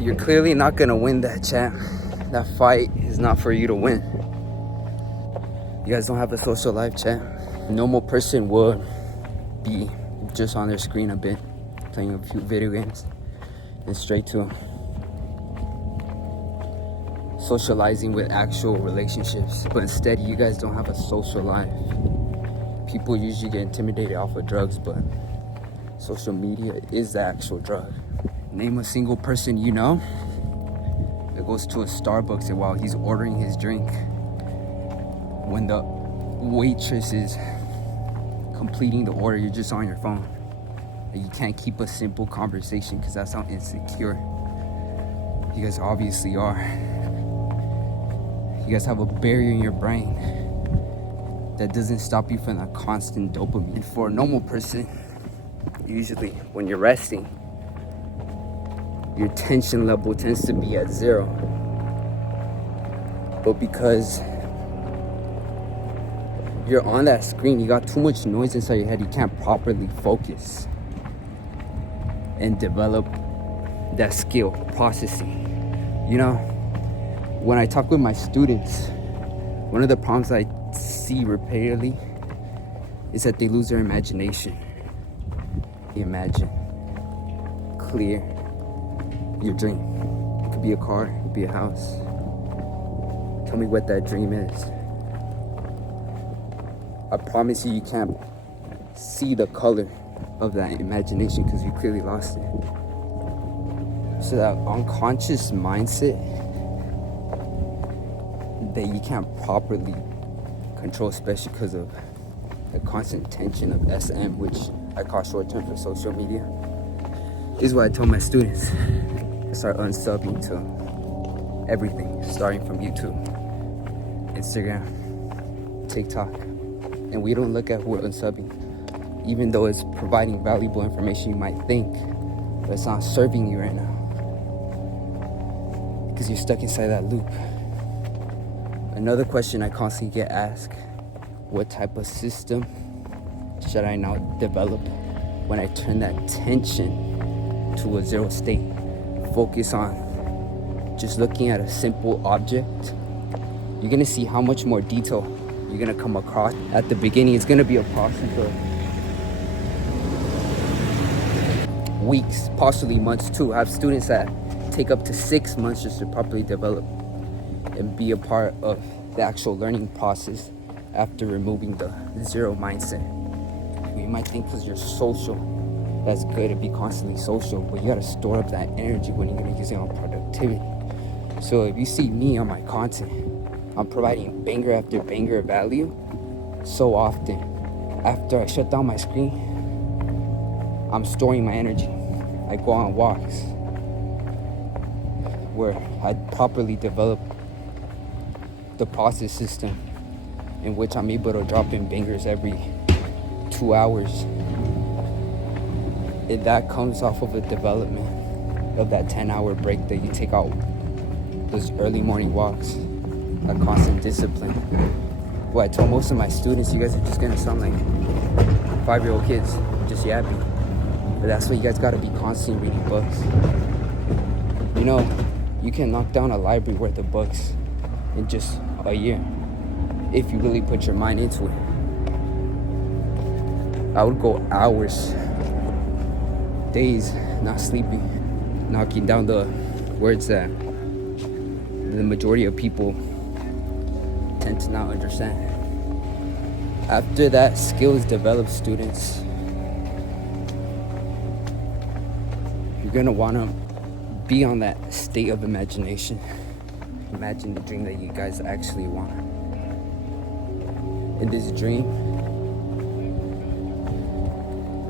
You're clearly not gonna win that, champ. That fight is not for you to win. You guys don't have a social life, champ. A normal person would be just on their screen a bit, playing a few video games, and straight to socializing with actual relationships. But instead, you guys don't have a social life. People usually get intimidated off of drugs, but social media is the actual drug. Name a single person you know that goes to a Starbucks and while he's ordering his drink, when the waitress is completing the order, you're just on your phone. You can't keep a simple conversation because that's how insecure you guys obviously are. You guys have a barrier in your brain that doesn't stop you from that constant dopamine. And for a normal person, usually when you're resting, your tension level tends to be at 0. But because you're on that screen, you got too much noise inside your head, you can't properly focus and develop that skill, processing. You know, when I talk with my students, one of the problems I see repeatedly is that they lose their imagination. Imagine, clear your dream. It could be a car, it could be a house. Tell me what that dream is. I promise you, you can't see the color of that imagination because you clearly lost it. So that unconscious mindset that you can't properly control, especially because of the constant tension of SM, which I call short term for social media, is what I tell my students. I start unsubbing to everything, starting from YouTube, Instagram, TikTok. And we don't look at who we're unsubbing, even though it's providing valuable information you might think, but it's not serving you right now because you're stuck inside that loop. Another question I constantly get asked: what type of system should I now develop when I turn that tension to a 0 state? Focus on just looking at a simple object. You're gonna see how much more detail you're gonna come across. At the beginning, it's gonna be a process of weeks, possibly months too. I have students that take up to 6 months just to properly develop and be a part of the actual learning process after removing the 0 mindset. You might think because you're social, that's good to be constantly social, but you gotta store up that energy when you're gonna use it on productivity. So if you see me on my content, I'm providing banger after banger of value so often. After I shut down my screen, I'm storing my energy. I go on walks where I properly develop the process system in which I'm able to drop in bangers every 2 hours. And that comes off of a development of that 10-hour break that you take out those early morning walks, that constant discipline. What I told most of my students, you guys are just gonna sound like 5-year-old kids, just yapping. But that's why you guys gotta be constantly reading books. You know, you can knock down a library worth of books in just a year if you really put your mind into it. I would go hours, days, not sleeping, knocking down the words that the majority of people tend to not understand. After that skill is developed, students, you're gonna wanna be on that state of imagination. Imagine the dream that you guys actually want. And this dream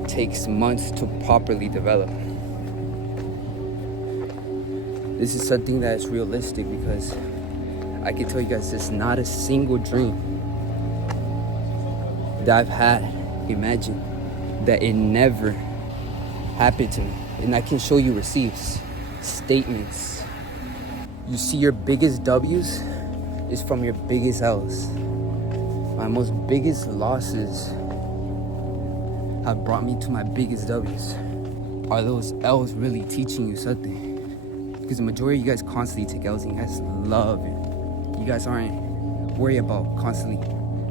takes months to properly develop. This is something that is realistic because I can tell you guys there's not a single dream that I've had imagined that it never happened to me. And I can show you receipts, statements. You see, your biggest W's is from your biggest L's. My most biggest losses have brought me to my biggest W's. Are those L's really teaching you something? Because the majority of you guys constantly take L's and you guys love it. You guys aren't worried about constantly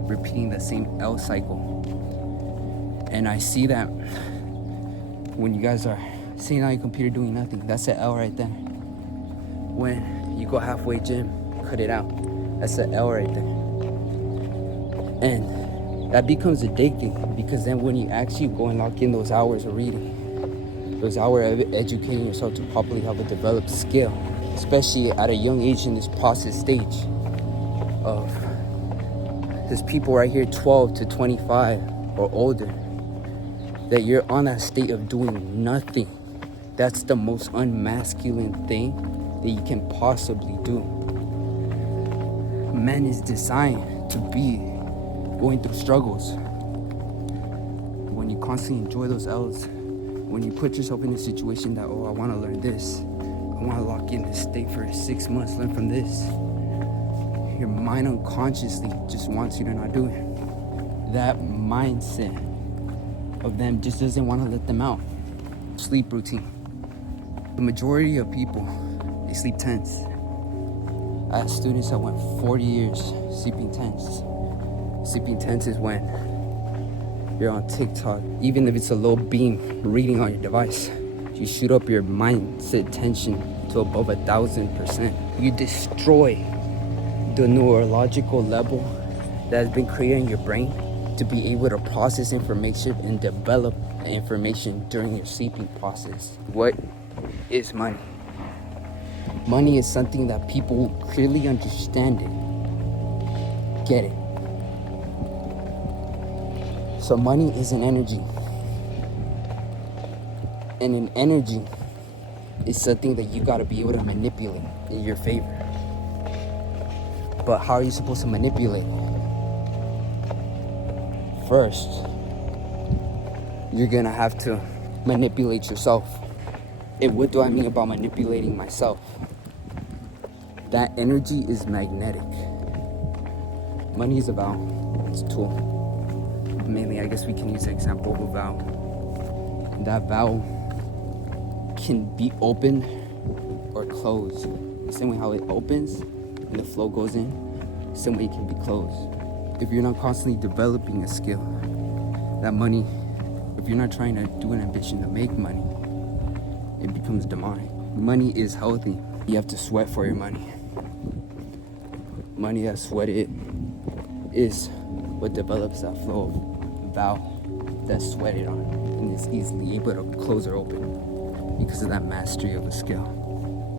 repeating the same L cycle. And I see that when you guys are sitting on your computer doing nothing, that's an L right there. When you go halfway gym, cut it out, that's an L right there. And that becomes addicting, because then when you actually go and lock in those hours of reading, those hours of educating yourself to properly have a developed skill, especially at a young age in this process stage of there's people right here 12 to 25 or older, that you're on that state of doing nothing. That's the most unmasculine thing that you can possibly do. Man is designed to be going through struggles. When you constantly enjoy those L's, when you put yourself in a situation that, oh, I want to learn this, I want to lock in this state for 6 months, learn from this, your mind unconsciously just wants you to not do it. That mindset of them just doesn't want to let them out. Sleep routine. The majority of people, they sleep tense. I had students that went 40 years sleeping tense. Sleeping tense is when you're on TikTok, even if it's a low beam reading on your device, you shoot up your mindset tension to above 1,000%. You destroy the neurological level that has been created in your brain to be able to process information and develop information during your sleeping process. What is money? Money is something that people who clearly understand it get it. So money is an energy. And an energy is something that you gotta be able to manipulate in your favor. But how are you supposed to manipulate it? First, you're gonna have to manipulate yourself. And what do I mean about manipulating myself? That energy is magnetic. Money is a vowel, it's a tool. Mainly, I guess we can use the example of a vowel. That vowel can be open or closed. The same way how it opens and the flow goes in, the same way it can be closed. If you're not constantly developing a skill, that money, if you're not trying to do an ambition to make money, it becomes demonic. Money is healthy. You have to sweat for your money. Money that's sweated is what develops that flow of valve that's sweated on and is easily able to close or open because of that mastery of a skill.